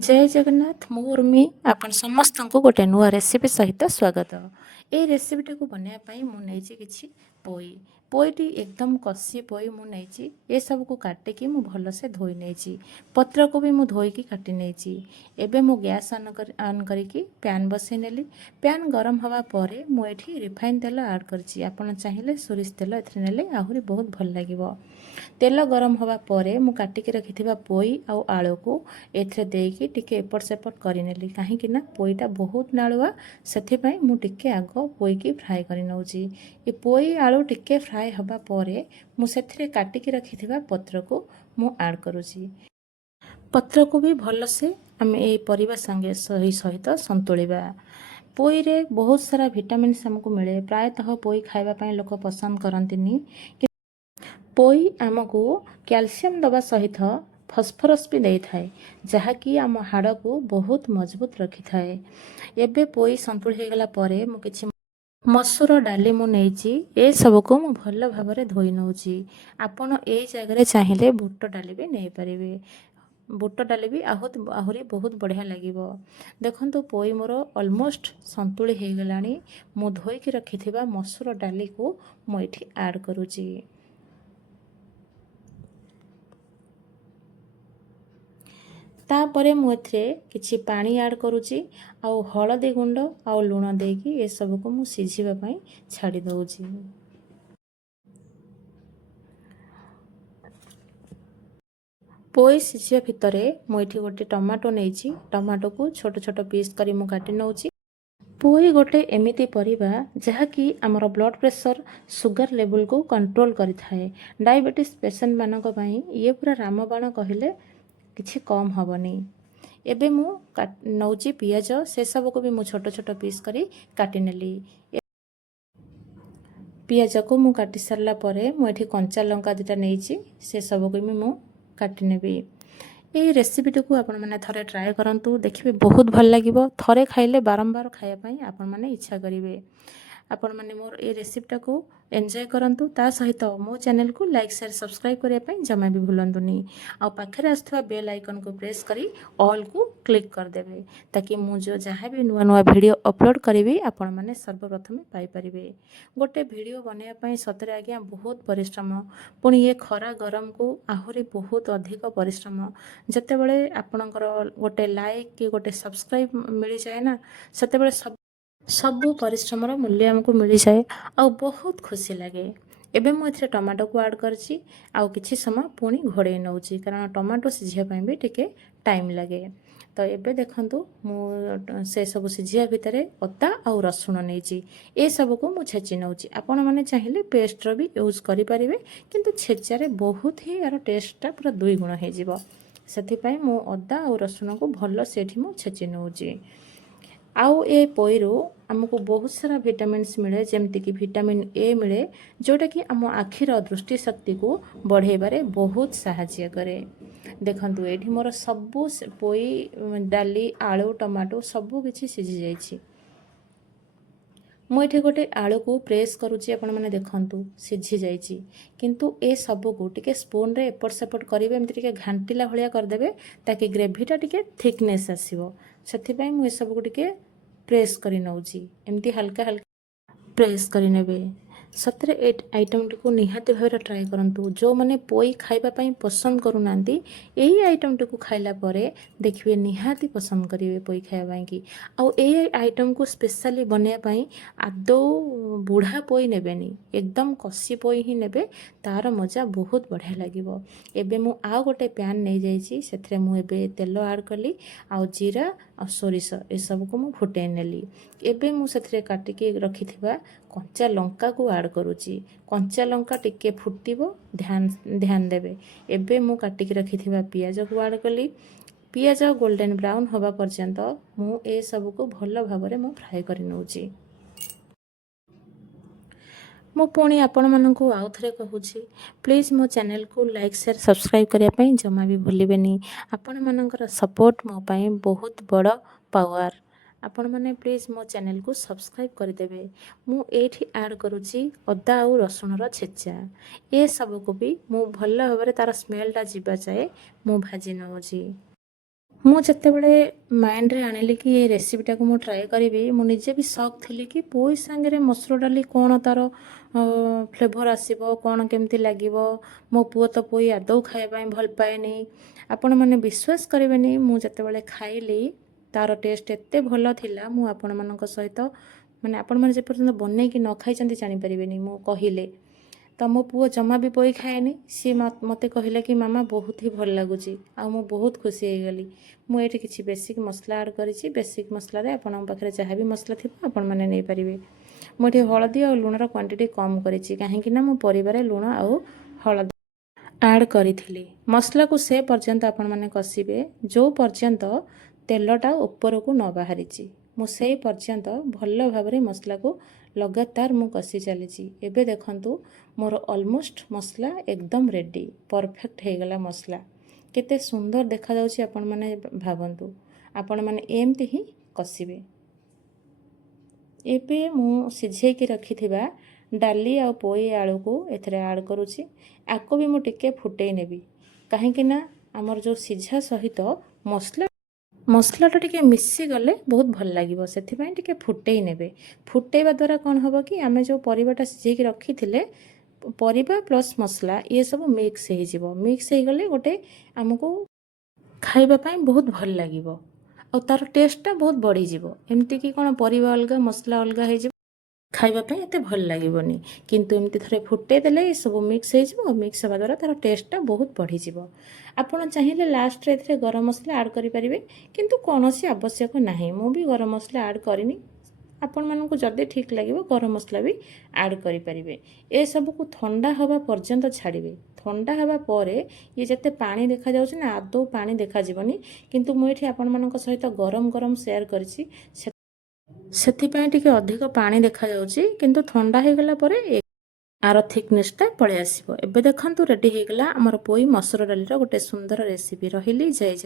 जय जगन्नाथ मु उर्मी आपण समस्त को गोटे नुआ रेसिपी सहित स्वागत। ये रेसिपीटी को बनवाई मुझे किसी पोई पोईटी एकदम कषी पोई मुझे ये सब को काटिकी मु भलसे धोई नहीं पत्र को भी मु धोईकी काटी नहीं। एबे मु गैस ऑन करके पैन बसई नेली। पैन गरम हवा परे मुझे रिफाइन तेल ऐड करछि। आपण चाहिए सोरिष तेल एथरे नेले आहुरी बहुत भल लागिवो। तेल गरम हवा परे मु काटिकी रखिथिबा पोई आउ आलू को एथरे देकी टिके एपट सेपट करिनेली काहेकि ना पोईटा बहुत नालुआ सेथिपाई मु टिके आग पोई की फ्राए करि नउची। ए पोई आलू टिके फ्राए हवा परे मु सेथिरे काटिकी रखिथिबा पत्र को मु ऐड करूची। पत्र को भी भलसे आम ए परिवा संगे सहित संतुलिबा। पोई रे बहुत सारा विटामिन्स हमको मिले। प्रायतः पोई खाइबा पई लोक पसंद करंतिनी। पोई आमको कैल्शियम दबा सहित फस्फरस भी दे थाए जहाँकि आम हाड़ को बहुत मजबूत रखी थाए। एबे पोई संतुल हो गला परे मु किछि मसूर डाली मु नेइची ए सब को मु भल भाबरे धोई नउची। आपण ए जगह चाहिए बुट डाली भी नहीं पारे। बुट डाली भी आहुरी बहुत बढ़िया लगे। देखो पोई मोर ऑलमोस्ट संतुली हो गलानी। मु धोईकी रखिथिबा मसूर डाली को मु एठी ऐड करूची। तापरे मु एथरे किछि पानी ऐड करूची आउ हळदी गुंड आउ लूण देकी ए सब को मु सिझिबा पई छाडी दउची। पोई सिझिया भितरे मु एठी गोटे टमाटो नेइची। टमाटो को छोट छोट पीस करी मु काटी नउची। पोई गोटे एमिति परिबा जहाँकि आमर ब्लड प्रेशर सुगर लेवल को कंट्रोल करि थाए। डायबिटीज पेशेंट मानक पई ये पूरा रामबाण कहले किछि कम हबनी। एबे मु नउची पियाज से सब को भी मु छोट छोट पीस करी काटी नेली। पियाज को मु काटी सारला परे मु एठी कंचा लंका दुटा नेइची से सब को भी मु काटी नेबी। ये रेसिपीटी को आपण मैंने थरे ट्राए करंतु देखिए बहुत भल लगिवो। थरे खाइले बारंबार खाया पई आपण मैंने इच्छा करिवे। आपण मैंने मोर ए रेसिपीटा को एंजॉय करंतु ता सहित मो चैनल को लाइक शेयर सब्सक्राइब करिया पई जमा भी भूलंतुनी। आ पाखरे आस्थवा बेल आइकन को प्रेस करी ऑल को क्लिक कर देबे ताकि मु जो जहाँ भी नुआ नुआ वीडियो अपलोड करी आपण मैंने सर्वप्रथम पाई परिबे। गोटे वीडियो बनया पई सतरे आज्ञा बहुत परिश्रम पुणी ये खरा गरम को आहुरी बहुत अधिक परिश्रम। जतेबेले आपणकर गोटे लाइक कि गोटे सब्सक्राइब मिल जाए ना सेतेबेले सबू परिश्रमर मूल्य आमको मिल जाए आ बहुत खुशी लगे। एबे मु एथरे टमाटो को ऐड करछि आ किछि समय पुणी घोड़े नउछि कारण टमाटो सिझिया पई भी टिके टाइम लगे। तो एबे देखंतु मु से सब सिझिया भितरे अदा आ रसुण नेछि ए सब को मु छेचि नउछि। आपण माने चाहिए पेस्ट रो भी यूज करि परिबे किंतु छेचारे बहुत ही यार टेस्टटा पूरा दुई गुण हे जिवो। सेथि पई मु अदा आ रसुण को भलो सेठी मु छेचि नउछि। आउ ए पोईरु आमको बहुत सारा विटामिन्स मिले जमती कि विटामिन ए मिले जोटा कि आम आखिर दृष्टि शक्ति को बढ़ेबारे बहुत साहाय्य करे। देखंतु एठी मोर सबु पोई डाली आलू टमाटो सबु किछि सिझी जाइछि। मुझे गोटे आलू को प्रेस करुच्ची आपण मैंने देखंतु सिझी जाइछि किंतु ए सब को टिके स्पून रे एपट सेपट करिवे एमति टिके घांटिला भलिया करदेबे ताकि ग्रेवीटा टिके थिकनेस आसीबो। सेथि पई मु ए सब को टिके प्रेस करि नउची एमति हल्का हल्का प्रेस करि नेबे। सतरे ए आइटम को निहाती भाव ट्राए करंतु जो माने पोई खाइबा पई पसंद करू नांती एही आइटम को खाइला परे देखिए निहाती पसंद करिवे पोई खाइबा की। आउ ए आइटम को स्पेशली बनया पई आदौ बुढ़ा पोई नेबेनी एकदम कसी पोई ही नेबे तार मजा बहुत बढ़िया लागिवो। एबे मु आ गोटे पैन नै जाइछि सेथरे मु एबे तेल ऐड कली आउ जीरा आ सोरिष ए सब को मु फुटे नेली। एबे मु सेथरे काटिके रखिथिबा कंचा लंका को ऐड करुची। कंचा लंका टिके फुटिबो ध्यान देबे। एबे मु काटिके रखिथिबा पियाज को ऐड कली। पियाज गोल्डन ब्राउन हवा पर्यंत मु ए सब को भल भाबरे मु फ्राई करि नउची। मु पुणी आपण मानकु आउ थरे कहूची प्लीज मो चैनल को लाइक शेयर सब्सक्राइब करिया पई जमा भी भूलिबेनी। आपण मानकर सपोर्ट मो पई बहुत बड़ पावर। आपण माने प्लीज मो चैनल को सब्सक्राइब करदेवे। मु एठी ऐड करुची अदा आ रसुण रो छेचा ए सब को भी मु भल भाबरे तार स्मेलटा जीवा जाए मु भाजी नउची। ମୁଁ ଯେତେବେଳେ ମାଇଣ୍ଡରେ ଆଣିଲି କି ଏ ରେସିପିଟାକୁ ମୁଁ ଟ୍ରାଏ କରିବି, ମୁଁ ନିଜେ ବି ସକ୍ ଥିଲି କି ପୋଇ ସାଙ୍ଗରେ ମସୁର ଡାଲି କ'ଣ ତା'ର ଫ୍ଲେଭର୍ ଆସିବ, କ'ଣ କେମିତି ଲାଗିବ। ମୋ ପୁଅ ତ ପୋଇ ଆଦୌ ଖାଇବା ପାଇଁ ଭଲ ପାଏନି। ଆପଣମାନେ ବିଶ୍ୱାସ କରିବେନି, ମୁଁ ଯେତେବେଳେ ଖାଇଲି ତା'ର ଟେଷ୍ଟ ଏତେ ଭଲ ଥିଲା, ମୁଁ ଆପଣମାନଙ୍କ ସହିତ ମାନେ ଆପଣମାନେ ଯେପର୍ଯ୍ୟନ୍ତ ବନେଇକି ନ ଖାଇଛନ୍ତି ଜାଣିପାରିବେନି। ମୁଁ କହିଲେ ତ ମୋ ପୁଅ ଜମା ବି ପୋଇ ଖାଏନି। ସିଏ ମୋତେ କହିଲା କି ମାମା ବହୁତ ହି ଭଲ ଲାଗୁଛି, ଆଉ ମୁଁ ବହୁତ ଖୁସି ହେଇଗଲି। ମୁଁ ଏଇଠି କିଛି ବେସିକ୍ ମସଲା ଆଡ଼୍ କରିଛି। ବେସିକ୍ ମସଲାରେ ଆପଣଙ୍କ ପାଖରେ ଯାହା ବି ମସଲା ଥିବ ଆପଣମାନେ ନେଇପାରିବେ। ମୁଁ ଏଠି ହଳଦୀ ଆଉ ଲୁଣର କ୍ୱାଣ୍ଟିଟି କମ୍ କରିଛି, କାହିଁକି ନା ମୁଁ ପରିବାରେ ଲୁଣ ଆଉ ହଳଦୀ ଆଡ଼୍ କରିଥିଲି। ମସଲାକୁ ସେ ପର୍ଯ୍ୟନ୍ତ ଆପଣମାନେ କଷିବେ ଯେଉଁ ପର୍ଯ୍ୟନ୍ତ ତେଲଟା ଉପରକୁ ନ ବାହାରିଛି। ମୁଁ ସେଇ ପର୍ଯ୍ୟନ୍ତ ଭଲ ଭାବରେ ମସଲାକୁ ଲଗାତାର ମୁଁ କଷି ଚାଲିଛି। ଏବେ ଦେଖନ୍ତୁ ମୋର ଅଲମୋଷ୍ଟ ମସଲା ଏକଦମ ରେଡ଼ି, ପରଫେକ୍ଟ ହେଇଗଲା ମସଲା। କେତେ ସୁନ୍ଦର ଦେଖାଯାଉଛି ଆପଣମାନେ ଭାବନ୍ତୁ। ଆପଣମାନେ ଏମିତି ହିଁ କଷିବେ। ଏବେ ମୁଁ ସିଝେଇକି ରଖିଥିବା ଡାଲି ଆଉ ପୋଇ ଆଳୁକୁ ଏଥିରେ ଆଡ଼୍ କରୁଛି। ଆକୁ ବି ମୁଁ ଟିକେ ଫୁଟେଇ ନେବି, କାହିଁକି ନା ଆମର ଯେଉଁ ସିଝା ସହିତ ମସଲାଟା ଟିକେ ମିଶିଗଲେ ବହୁତ ଭଲ ଲାଗିବ। ସେଥିପାଇଁ ଟିକେ ଫୁଟେଇ ନେବେ। ଫୁଟେଇବା ଦ୍ୱାରା କ'ଣ ହେବ କି ଆମେ ଯେଉଁ ପରିବାଟା ସିଝେଇକି ରଖିଥିଲେ, ପରିବା ପ୍ଲସ୍ ମସଲା ଇଏ ସବୁ ମିକ୍ସ ହେଇଯିବ। ମିକ୍ସ ହେଇଗଲେ ଗୋଟେ ଆମକୁ ଖାଇବା ପାଇଁ ବହୁତ ଭଲ ଲାଗିବ, ଆଉ ତା'ର ଟେଷ୍ଟଟା ବହୁତ ବଢ଼ିଯିବ। ଏମିତିକି କ'ଣ ପରିବା ଅଲଗା ମସଲା ଅଲଗା ହେଇଯିବ, ଖାଇବା ପାଇଁ ଏତେ ଭଲ ଲାଗିବନି। କିନ୍ତୁ ଏମିତି ଥରେ ଫୁଟେଇ ଦେଲେ ଏସବୁ ମିକ୍ସ ହେଇଯିବ। ମିକ୍ସ ହେବା ଦ୍ୱାରା ତା'ର ଟେଷ୍ଟଟା ବହୁତ ବଢ଼ିଯିବ। ଆପଣ ଚାହିଁଲେ ଲାଷ୍ଟରେ ଏଥିରେ ଗରମ ମସଲା ଆଡ଼୍ କରିପାରିବେ, କିନ୍ତୁ କୌଣସି ଆବଶ୍ୟକ ନାହିଁ। ମୁଁ ବି ଗରମ ମସଲା ଆଡ଼୍ କରିନି। ଆପଣମାନଙ୍କୁ ଯଦି ଠିକ୍ ଲାଗିବ ଗରମ ମସଲା ବି ଆଡ଼୍ କରିପାରିବେ। ଏସବୁକୁ ଥଣ୍ଡା ହେବା ପର୍ଯ୍ୟନ୍ତ ଛାଡ଼ିବେ। ଥଣ୍ଡା ହେବା ପରେ ଇଏ ଯେତେ ପାଣି ଦେଖାଯାଉଛି ନା, ଆଦୌ ପାଣି ଦେଖାଯିବନି। କିନ୍ତୁ ମୁଁ ଏଠି ଆପଣମାନଙ୍କ ସହିତ ଗରମ ଗରମ ସେୟାର କରିଛି, ସେଥିପାଇଁ ଟିକେ ଅଧିକ ପାଣି ଦେଖାଯାଉଛି। କିନ୍ତୁ ଥଣ୍ଡା ହେଇଗଲା ପରେ ଆର ଥିକନେସଟା ପଳେଇ ଆସିବ। ଏବେ ଦେଖନ୍ତୁ ରେଡ଼ି ହେଇଗଲା ଆମର ପୋଇ ମସୁର ଡାଲିର ଗୋଟେ ସୁନ୍ଦର ରେସିପି। ରହିଲି, ଜୟ ଜଗନ୍ନାଥ।